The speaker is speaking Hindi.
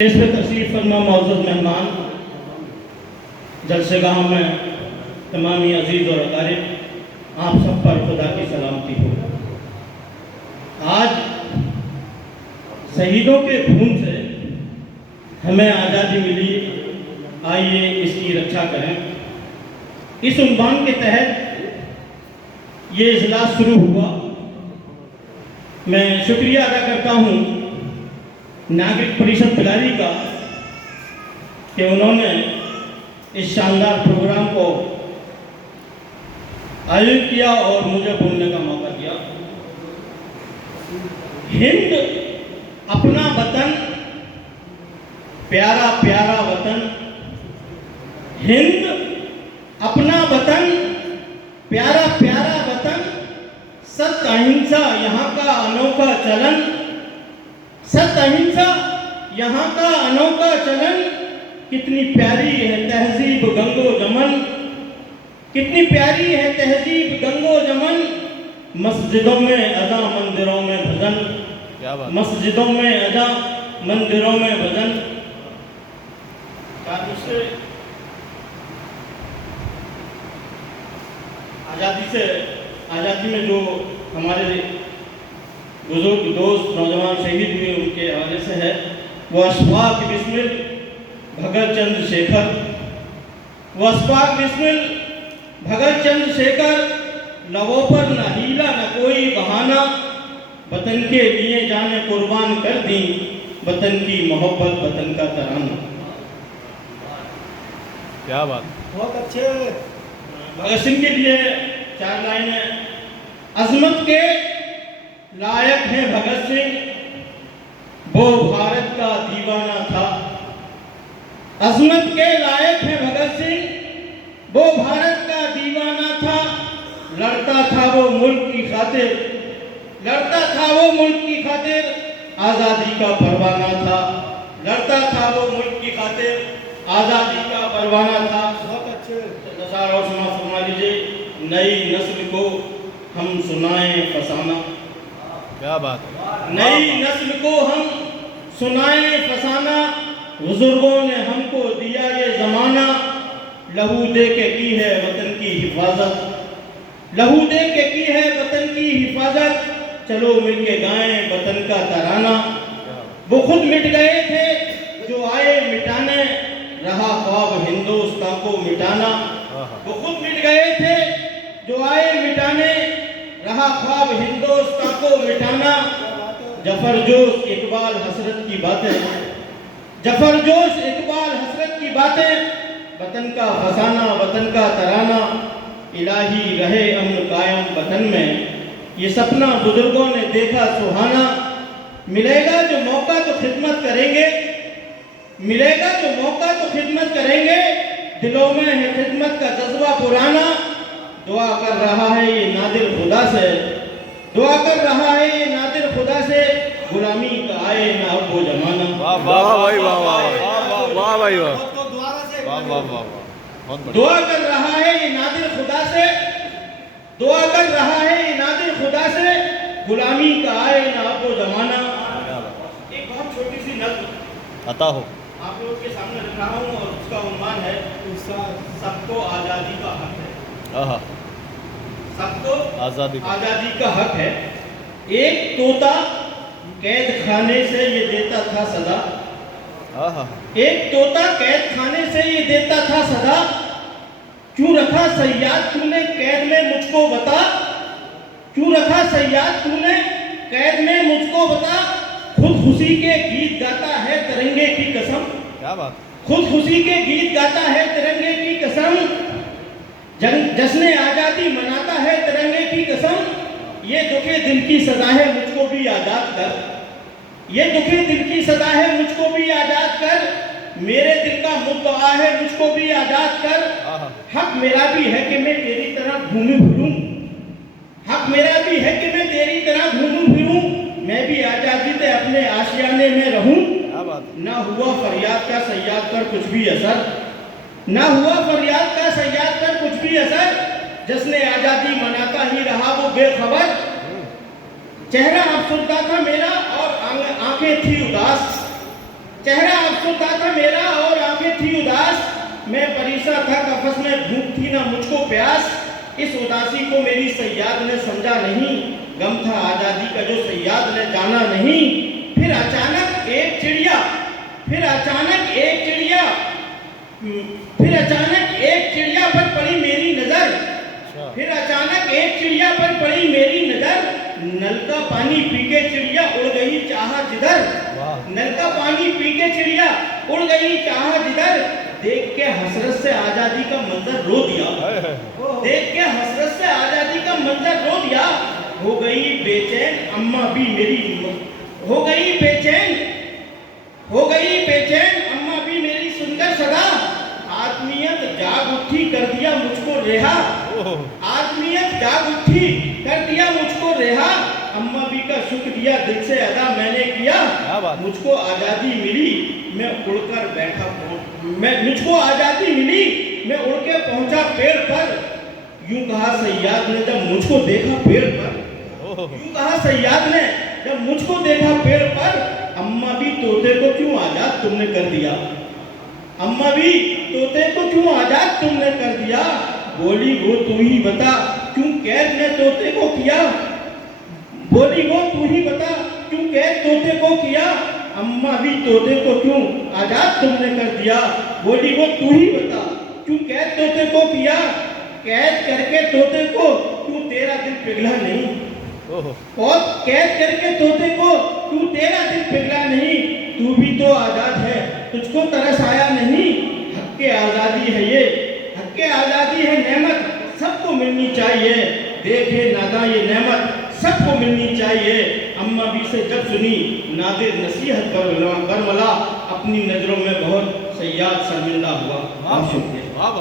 इस पे तशरीफ़ फरमा मौजूद मेहमान जलसेगाह में तमामी अजीज़ और अकारिब, आप सब पर खुदा की सलामती हो। आज शहीदों के खून से हमें आज़ादी मिली, आइए इसकी रक्षा करें। इस उन्वान के तहत ये इजलास शुरू हुआ। मैं शुक्रिया अदा करता हूँ नागरिक परिषद बिलारी का कि उन्होंने इस शानदार प्रोग्राम को आयोजित किया और मुझे बोलने का मौका दिया। हिंद अपना वतन, प्यारा प्यारा वतन, हिंद अपना वतन, प्यारा प्यारा वतन, सत्य अहिंसा यहाँ का अनोखा चलन, सत्य अहिंसा यहाँ का अनोखा चलन। कितनी प्यारी है तहजीब गंगो जमन, कितनी प्यारी है तहजीब गंगो जमन। मस्जिदों में अज़ा मंदिरों में भजन, मस्जिदों में अज़ा मंदिरों में भजन। दूसरे आज़ादी में जो हमारे बुजुर्ग दोस्त नौजवान शहीद हुए उनके हवाले से है। वो अशफाक बिस्मिल भगत चंद्र शेखर, वो अशफाक बिस्मिल भगत चंद्र शेखर। लबों पर न हीला न कोई बहाना, वतन के लिए जाने कुर्बान कर दी, वतन की मोहब्बत वतन का तराना। क्या बात, बहुत अच्छे। भगत सिंह के लिए 4 लाइनें। अजमत के लायक है भगत सिंह, वो भारत का दीवाना था। अजमत के लायक है भगत सिंह, वो भारत का दीवाना था। लड़ता था वो मुल्क की खातिर, लड़ता था वो मुल्क की खातिर, आज़ादी का परवाना था। लड़ता था वो मुल्क की खातिर, आज़ादी का परवाना था। बहुत अच्छे। नसार और फरमा लीजिए, नई नस्ल को हम सुनाएं फसाना। क्या बात, नई नस्ल को हम सुनाएं फसाना। बुजुर्गों ने हमको दिया ये जमाना, लहू दे के की है वतन की हिफाजत, लहू दे के की है वतन की हिफाजत। चलो मिलके गाएं वतन का तराना। वो खुद मिट गए थे जो आए मिटाने, रहा ख्वाब हिंदुस्तान को मिटाना। वो खुद मिट गए थे जो आए मिटाने, रहा ख्वाब हिंदुस्तान को मिटाना। जफरजोश इकबाल हसरत की बातें, जफरजोश इकबाल हसरत की बातें, वतन का फसाना वतन का तराना। इलाही रहे अमन कायम वतन में, ये सपना बुजुर्गों ने देखा सुहाना। मिलेगा जो मौका तो खिदमत करेंगे, मिलेगा जो मौका तो खिदमत करेंगे। दिलों में है खिदमत का जज्बा पुराना। दुआ कर रहा है ये नादिर खुदा से, दुआ कर रहा है ये नादिर खुदा से, गुलामी का आए ना अब वो जमाना। वाह वाह भाई, वाह वाह वाह भाई, वाह तो दोबारा से वाह वाह वाह, बहुत बढ़िया। दुआ कर रहा है ये नादिर खुदा से, दुआ कर रहा है ये नादिर खुदा से, गुलामी का आए ना अब वो जमाना। क्या बात, एक बहुत छोटी सी नज़्म अता हो। आप लोगों के सामने रख रहा हूँ और उसका उन्वान है सबको आज़ादी का हक है। आहा, सबको आज़ादी का आज़ादी का हक है। एक तोता कैद खाने से ये देता था सदा, आहा, एक तोता कैद खाने से ये देता था सदा। क्यों रखा सयाद तूने कैद में मुझको बता, क्यों रखा सयाद तूने कैद में मुझको बता। खुद खुशी के गीत गाता है तिरंगे की कसम, क्या बात, खुद खुशी के गीत गाता है तिरंगे की कसम। जश्न आज़ादी मनाता है तिरंगे की कसम। ये दुखे दिल की सदा है मुझको भी आज़ाद कर, ये दुखे दिल की सदा है मुझको भी आज़ाद कर। मेरे दिल का मुद्दा है मुझको भी आज़ाद कर। आहा, हक मेरा भी है कि मैं तेरी तरह घूमूं फिरूं, हक मेरा भी है कि मैं तेरी तरह घूमूं फिरूं। मैं भी आज़ादी से अपने आशियाने में रहूं। क्या बात, ना हुआ फरियाद का सयाद पर कुछ भी असर, ना हुआ फरियाद का सयाद पर कुछ भी असर। जिसने आज़ादी मनाता ही रहा वो बेखबर। चेहरा अफसरदा था मेरा और आंखें थी उदास, चेहरा अफसुर्दा था मेरा और आंखें थी उदास, मैं परेशा था कफस में भूख थी ना मुझको प्यास, इस उदासी को मेरी सैयाद ने समझा नहीं, गम था आजादी का जो सैयाद ने जाना नहीं। फिर अचानक एक चिड़िया पर पड़ी मेरी नजर, फिर अचानक एक चिड़िया पर पड़ी मेरी नजर, नल का पानी पी के चिड़िया उड़ गई चाहा जिधर, नल का पानी पी के चिड़िया उड़ गई चाहा जिधर, देख के हसरत से आजादी का मंजर रो दिया, देख के हसरत से आजादी का मंजर रो दिया, हो गई बेचैन अम्मा भी मेरी, हो गई बेचैन अम्मा भी मेरी सुनकर सदा, आत्मीयत जाग उठी कर दिया मुझको रिहा, आत्मीयत जाग उठी कर दिया मुझको रिहा, अम्मा भी का शुक्रिया दिल से अदा मैंने किया, मुझको आजादी मिली मैं उड़कर बैठा, मुझको आजादी मिली मैं उड़ के पहुंचा पेड़ पर, यूं कहा सैयाद ने जब मुझको देखा पेड़ पर, यूं कहा सैयाद ने जब मुझको देखा पेड़ पर, अम्मा भी तोते को क्यों आजाद तुमने कर दिया, अम्मा भी तोते को क्यों आजाद तुमने कर दिया, बोली वो तू ही बता क्यों कैद ने तोते को किया, बोली वो तू ही बता क्यों कैद तोते को किया, अम्मा भी तोते को क्यों आजाद तुमने कर दिया, बोली वो तू ही बता क्यों कैद तोते को किया, कैद करके तोते को क्यों तेरा दिल पिघला नहीं, और कैद करके तोते को क्यों तेरा दिल पिघला नहीं, तू भी तो आजाद है तुझको तरस आया नहीं, हक के आजादी है ये, हक के आजादी है नेमत सबको मिलनी चाहिए, देखे नादा ये नेमत सबको मिलनी चाहिए, अम्मा भी से जब सुनी नादिर नसीहत बरमला, अपनी नजरों में बहुत सैयाद शर्मिंदा हुआ। शुक्रिया।